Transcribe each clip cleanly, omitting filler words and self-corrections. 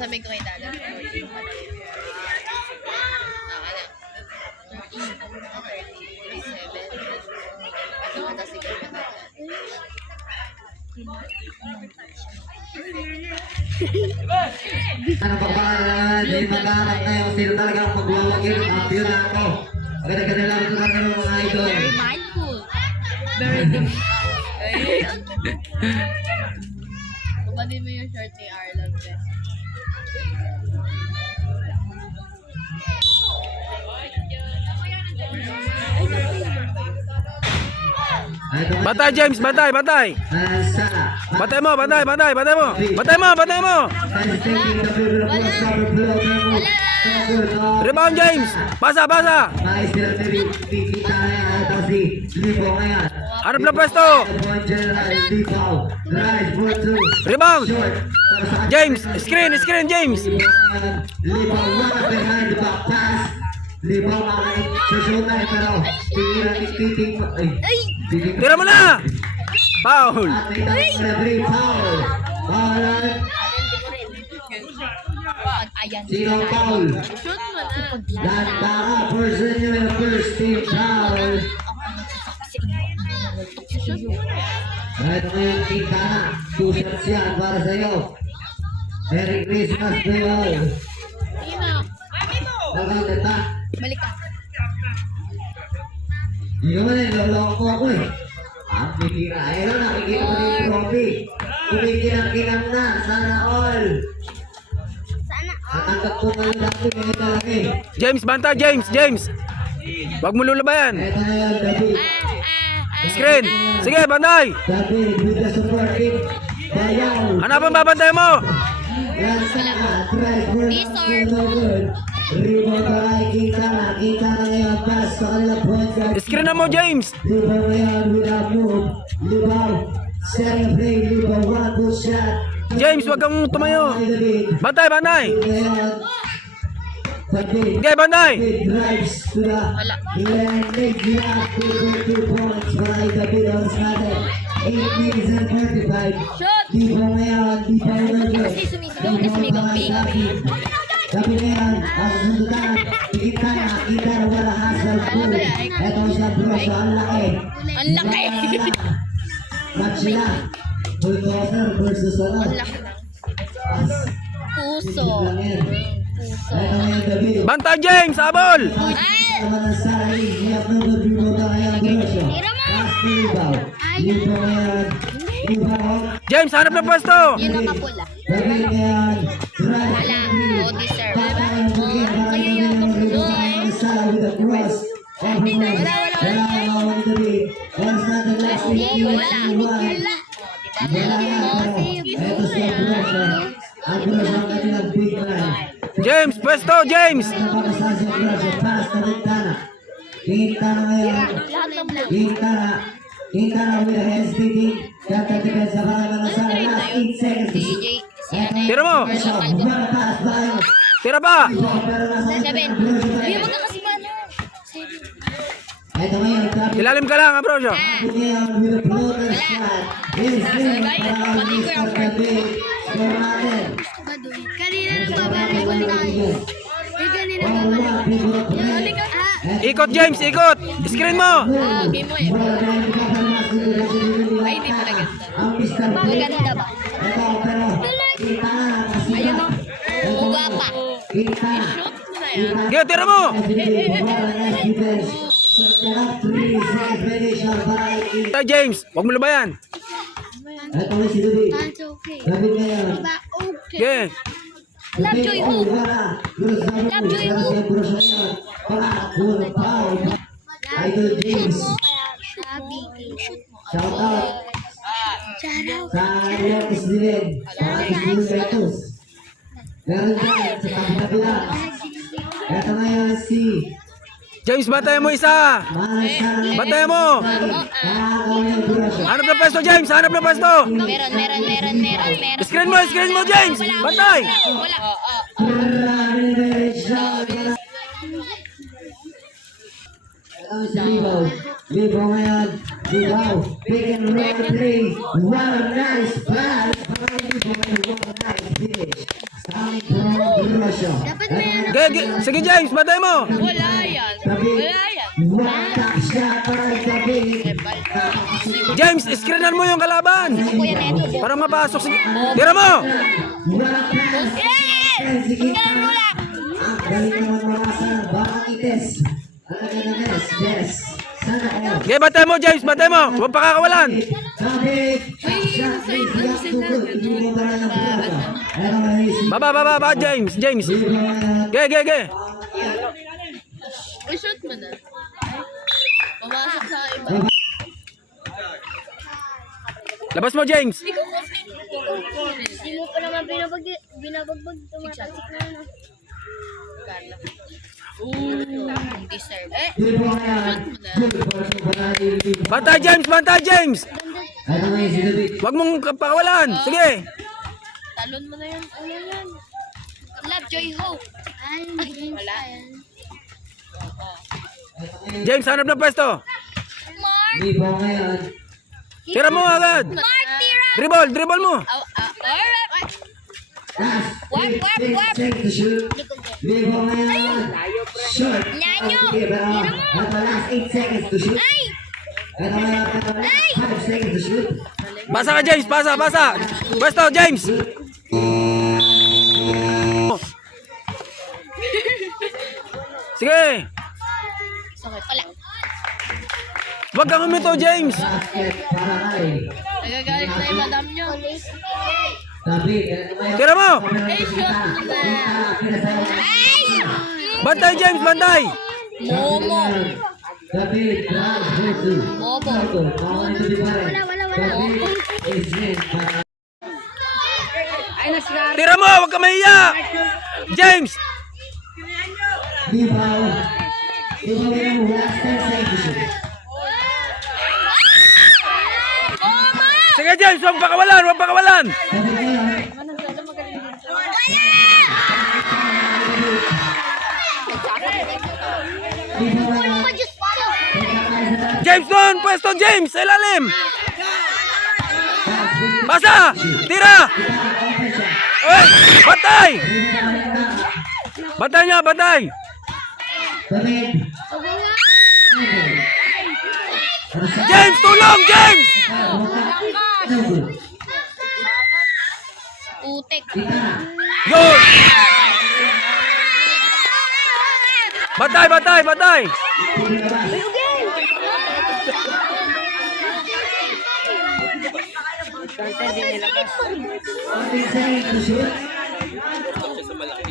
sasabihin ko kay Dada. Ano pa ba? Hindi magkakap na yung sino talagang maglawagin ang campion na ako. Maganda-ganda lang ito lang ng mga idol. Very mindful. Very good. Kumanin mo yung short ni Arlon. Batay James, batay, batay. Batay mo, batay, batay, batay mo. Batay mo, batay mo. Rebound James. Pasa, pasa. Harap na pwesto. Rebound. James, screen, screen James. Tira mo na. Foul. Ayan. Sino foul? Shoot mo na. Baka person nyo yung first team foul. Shoot mo na. Ito ngayon kita na. 2 shots yan para sa'yo. Merry Christmas to you all. Sige na. Nagaganda ta. Balik ka. Hindi naman eh, naloko ako eh. Ang bihira. Ayun, nakikita mo yung trophy. Kumikilang-kilang na. Sana all. Natanggap ko ngayon dati ngayon talaga eh. James, banta James, James. Wag mo lulabayan. Ito ngayon, David. Screen. Sige, bantay. David, with the support team. Bayaw. Ano pang babantay mo? Yan sana. Try for no good. Rebound taray. Kita na ngayon. Pass sa kanila point guard. Screen na mo James. Libaw ngayon without move. Libaw. Setting play. Libaw. One good shot. James, wag kang tumayo. Bantay, bantay. Okay, bantay. Drives to the lane. Makes it up. 2 points by the Beatles natin. 8 minutes and 45. Shoot! Libaw ngayon. Libaw ngayon. Kasi sumisigaw na sumigaw pink. Sabi ngayon, ang sundutan, kita na wala hassle pool. Ito siya bro, so ang laki. Ang laki! Match sila. Bulldozer versus ano? Ang laki ng puso. Puso. Ito ngayon, David. Bantay James, abol. Ay! Naman ang sarili, niyak na mag-rebound na kaya ang grosyo. Tira mo! Last libaw. Libaw ngayon. Libaw. James, hanap ng pwesto. Yun ang kapula. David ngayon. Drive. Wala. O, deserve. Tatay ang bugyan. Parang Kaya yung David kapula ang sala with a cross. Wala. Wala ang David. Once na the last Hindi, week, wala. wala. Wala na, pero ito siya grosyo. Ang grosyo ang kanilang big man. James, pwesto James. Napakasasya grosyo. Pass na Quintana. Quintana ngayon. Lahat ng blue. Quintana with a hesitating. Kata-tigan sa pangalan ng sala. Last 8 seconds. DJ, si ano yun? Tira mo. Marlon Calvo. Para pass tayo. Tira pa. Pero nasa 7. Hindi mo magkakasipano. 7. ito ngayon. Grabe. Ilalim ka lang, Ambrosio. Ngayon with a floater shot. Is in para Mr. David. Score natin. Kanina nagbabalik ko tayo. Kanina Ikot James, ikot. Screen mo. game mo eh. Ay, hindi pala ganda. Ang Mr. Maganda ba? Ito, pero Quintana. Ayun o. Uga pa. Quintana. Shoot mo na yan. Sige, tira mo. Bantay James, wag mo lubayan. Ito na si David. That's okay. David ngayon. Okay. Sige. Lovejoy Hoop. Lovejoy Hoop. Idol James. Sabi, shoot mo. Shout out Shout sa Lotus Dilen. Sa Isbul Betos. Meron dyan sa kabila. Ito ngayon si James, bantay mo isa. Manasang. Bantay mo. Hanap ng pwesto James, hanap ng pwesto. Meron. Screen mo James. Bantay. Wala. Ang si Libaw. Libaw ngayon. Libaw. Pick and roll play. What a nice pass. What a nice finish. Sa Dapat may ano. Sige James, bantay mo. Wala yan. Wala yan. James, screenan mo yung kalaban. Kuya Neto. Para mapasok. Sige. Tira mo. Okay, bantay mo James, bantay mo. Huwag pakakawalan. Baba James. Ge. Uy, shoot mo na. Pumasok sa iba. Labas mo James. Hindi mo pa naman binabagbag tumatasik na ano. Carla. Deserve. Shoot mo na. Bantay James. Huwag mong pakawalan. Sige. Talon mo na yun. Ano yan? Love, joy, hope. Ay, Wala. James, hanap ng pwesto. Mark! Tira mo agad. Mark, tira! Dribble mo. Alright! Wap! Nyanyo! Tira mo! Ay! Pasa ka James, pasa. Pwesto James. Sige. Sakit pala. Huwag kang humito James. Nagagalit na yung madam nyo. Tira mo. Eh, shoot mo na. Ay! Bantay James, bantay. Momo! Tira mo, huwag ka mahiya. James. Sige James, huwag pakawalan. James doon, pwesto James, sa ilalim. Pasa, tira. Eh, batay. Batay. James, tulong James. Utek. Yun. Batay.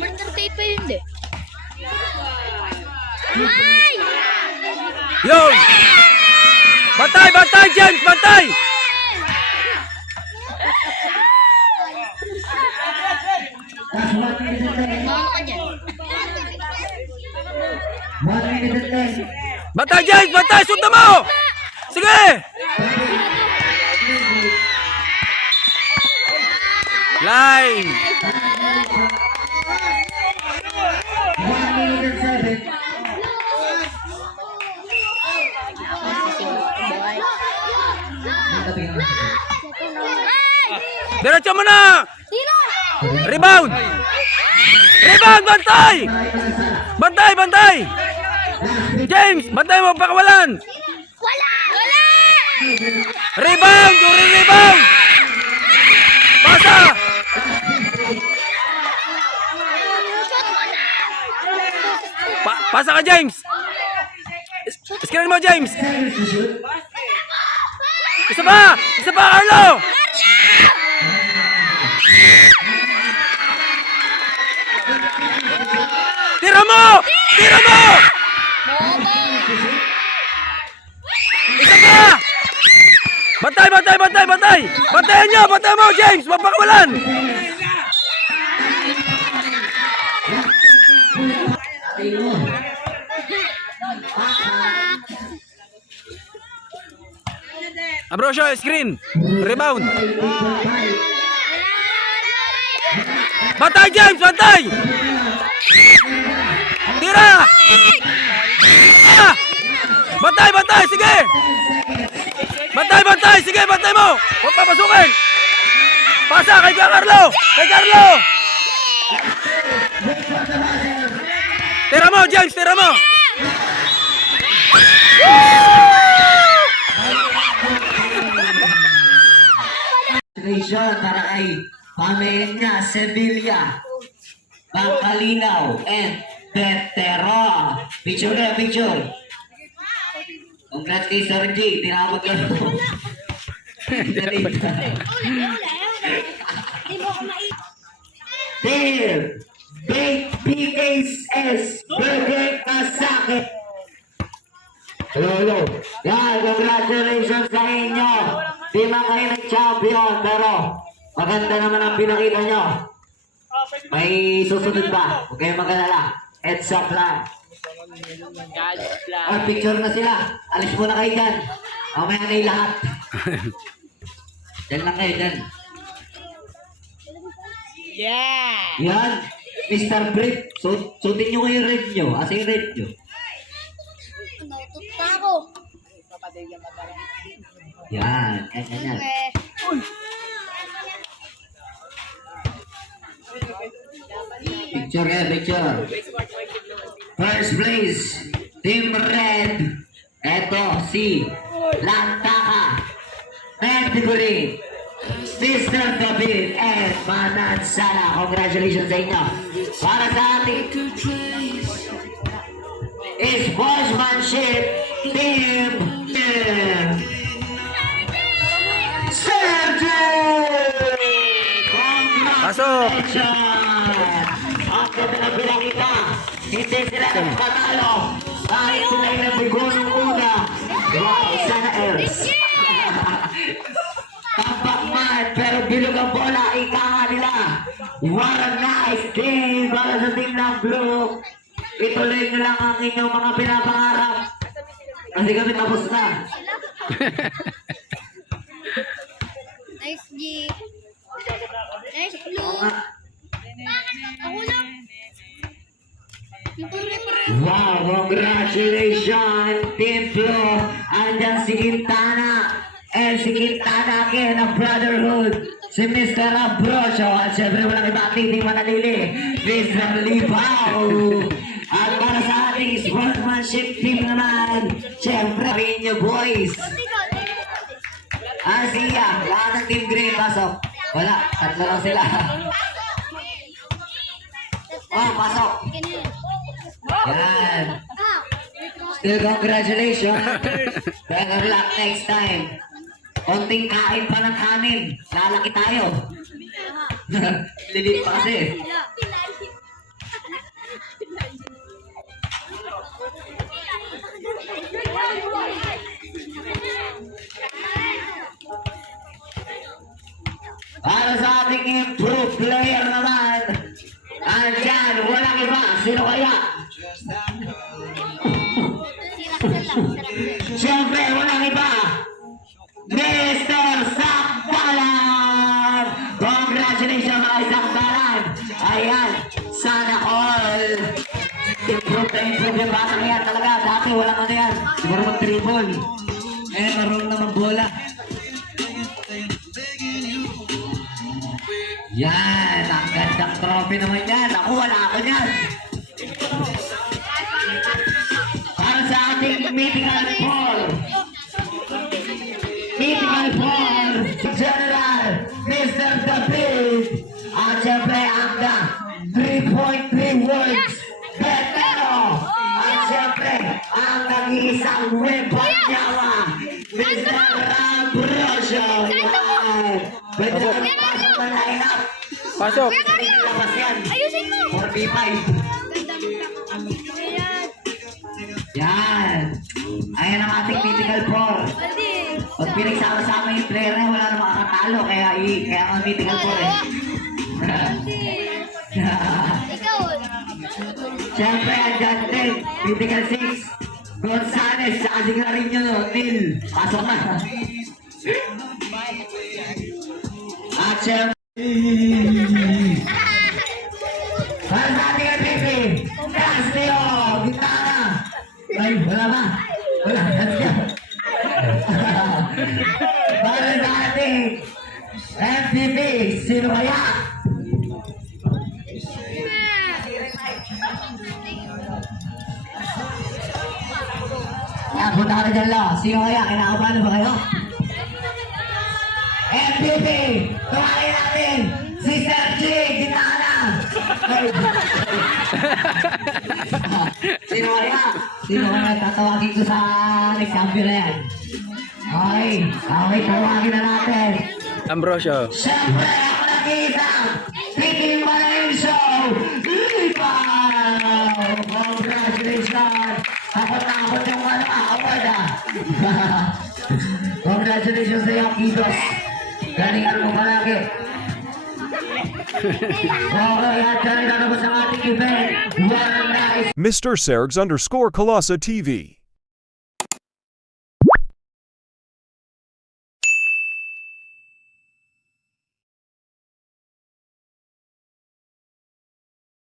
Mark 38 pa yun, di? Ay! Yun. Batay James, batay. Mama ka dyan. Batay James, batay, sunta mo. Sige. Line. Diretso mo na. Tira! Rebound, bantay. James, bantay mo, pakawalan. Wala! Rebound. Pasa. Pasa ka James. Screen mo James. Isa pa, Carlo. Tira mo. Isa pa. Bantay. Bantayan mo James, huwag pakawalan. Ambrosio, screen. Rebound. Bantay James, bantay. Tira. Bantay, sige. Bantay, sige, bantay mo. Huwag papasukin. Pasa kay Carlo. James, tira mo! Congratulations para kay Pamela Sevilla, Bacalinaw, and Petero. Picture na, picture. Congrats kay Sir G. Tinawag ka mo. Team Big PKS Burger Kasake. Hello. Yan, congratulations sa inyo. Di man kayo nag-champion, pero maganda naman ang pinakita nyo. May susunod ba? Huwag kayong mag-alala. Heads up lang. Ah, picture na sila. Alis muna kayo dyan. Mamaya na yung lahat. Dyan lang kayo, dyan. Yan. Mr. Brief, suotin nyo kayo red nyo. Asa yung red nyo? Nautot ako. Yan. Yan. Picture yan, picture. First place, Team Red. Eto, si Lantaka. Category, Sister David and Manan Sala. Congratulations sa inyo. Para sa ating sportsmanship team. Sergio! Pasok! Ang ganda na pinakita. Hindi sila nagpatalo. Kahit sila yung nabigo ng una. Wow, sana else. Tampak man, pero bilog ang bola. Ika nga nila. What a nice game para sa team ng Blue. Ituloy nyo lang ang inyong mga pinapangarap. Kasi kami tapos na. Nice G. Nice Blue. Ako lang. Wow, congratulations, Team Blue. Andyan si Quintana. And si Quintana again ng Brotherhood. Si Mr. Ambrosio. At syempre walang iba ating manalili. Mr. Libao. At para sa ating sportsmanship team naman, syempre, Rinyo Boys. Siya, lahat ng Team Green, pasok. Wala, tatlo lang sila. Oh, pasok. Yan. Still congratulations. Better luck next time. Konting kain pa ng kanin. Lalaki tayo. Lilit pa kasi. Para sa ating improved player naman, andyan, walang iba. Sino kaya? Siyempre, walang iba. Mr. Sakdalan! Congratulations kay Sakdalan! Ayan, sana all. Improve yung batang yan talaga. Dati walang ano yan. Siguro mag-dribble. Marunong naman bola. Yan, ang gandang trophy naman yan. Ako, wala ako yan. Para sa ating mythical ball. Mythical ball. General, Mr. David. At syempre, ang 3.3 words. Petero. At syempre, ang nag-iisang Webanyawa. Mr. Ambrosio. Yan. Pwede na pasok na line-up. Pasok! Labas yan. Ayusin mo. 4v5. Yan. Ayan ang ating mythical four. Pag pinagsama-sama yung player na, wala na makakatalo. Kaya ang mythical four eh. Ikaw. Siyempre, andyan din. Mythical 6. Gonzales, saka Sigarillo, Nil. Pasok na. At siyempre, para sa ating Pipi, Castillo, gitara. Ay, wala ba? Wala, Castillo. Para sa ating MVP, sino kaya? Punta ka na dyan, Lo. Sino kaya? Kinakabahan na ba kayo? MVP! Tumakin natin! Si Sergi! Kita ka na! Sino kaya? Sino kaya tatawagin ko sa nag-champion na yan? Okay, tawagin na natin. Ambrosio. Siyempre, ako nakita! Picking Malaysia! Wow! Congratulations! Takot yung award Congratulations sa iyong kidos. Galingan mo palagi. Okay, at dyan natapos ang ating event. One night. Mr. Sergs _ Colossa TV.